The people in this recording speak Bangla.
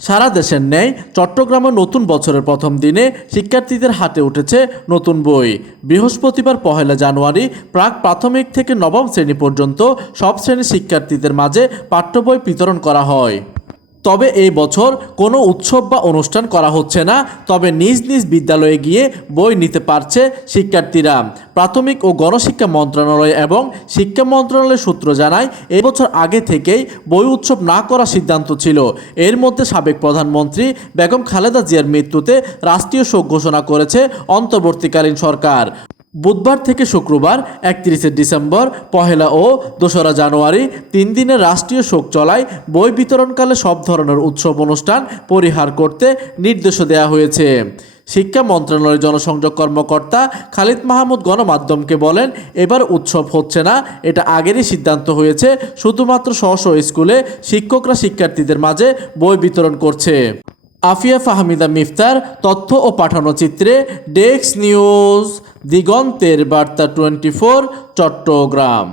সারা দেশের ন্যায় চট্টগ্রামে নতুন বছরের প্রথম দিনে শিক্ষার্থীদের হাতে উঠেছে নতুন বই। বৃহস্পতিবার 1 জানুয়ারি প্রাক প্রাথমিক থেকে নবম শ্রেণী পর্যন্ত সব শ্রেণীর শিক্ষার্থীদের মাঝে পাঠ্য বই বিতরণ করা হয়। তবে এই বছর কোনো উৎসব বা অনুষ্ঠান করা হচ্ছে না, তবে নিজ নিজ বিদ্যালয়ে গিয়ে বই নিতে পারছে শিক্ষার্থীরা। প্রাথমিক ও গণশিক্ষা মন্ত্রণালয় এবং শিক্ষা মন্ত্রণালয়ের সূত্র জানায়, এবছর আগে থেকেই বই উৎসব না করার সিদ্ধান্ত ছিল। এর মধ্যে সাবেক প্রধানমন্ত্রী বেগম খালেদা জিয়ার মৃত্যুতে রাষ্ট্রীয় শোক ঘোষণা করেছে অন্তর্বর্তীকালীন সরকার। বুধবার থেকে শুক্রবার 31 ডিসেম্বর, 1 ও 2 জানুয়ারি 3 দিনের রাষ্ট্রীয় শোক চলায় বই বিতরণকালে সব ধরনের উৎসব অনুষ্ঠান পরিহার করতে নির্দেশও দেওয়া হয়েছে। শিক্ষা মন্ত্রণালয়ের জনসংযোগ কর্মকর্তা খালিদ মাহমুদ গণমাধ্যমকে বলেন, এবার উৎসব হচ্ছে না, এটা আগেরই সিদ্ধান্ত হয়েছে। শুধুমাত্র স্ব স্কুলে শিক্ষকরা শিক্ষার্থীদের মাঝে বই বিতরণ করছে। আফিয়া ফাহমিদা মিফতার, তথ্য ও পাঠানো চিত্রে ডেস্ক নিউজ, দিগন্তের বার্তা 24, চট্টগ্রাম।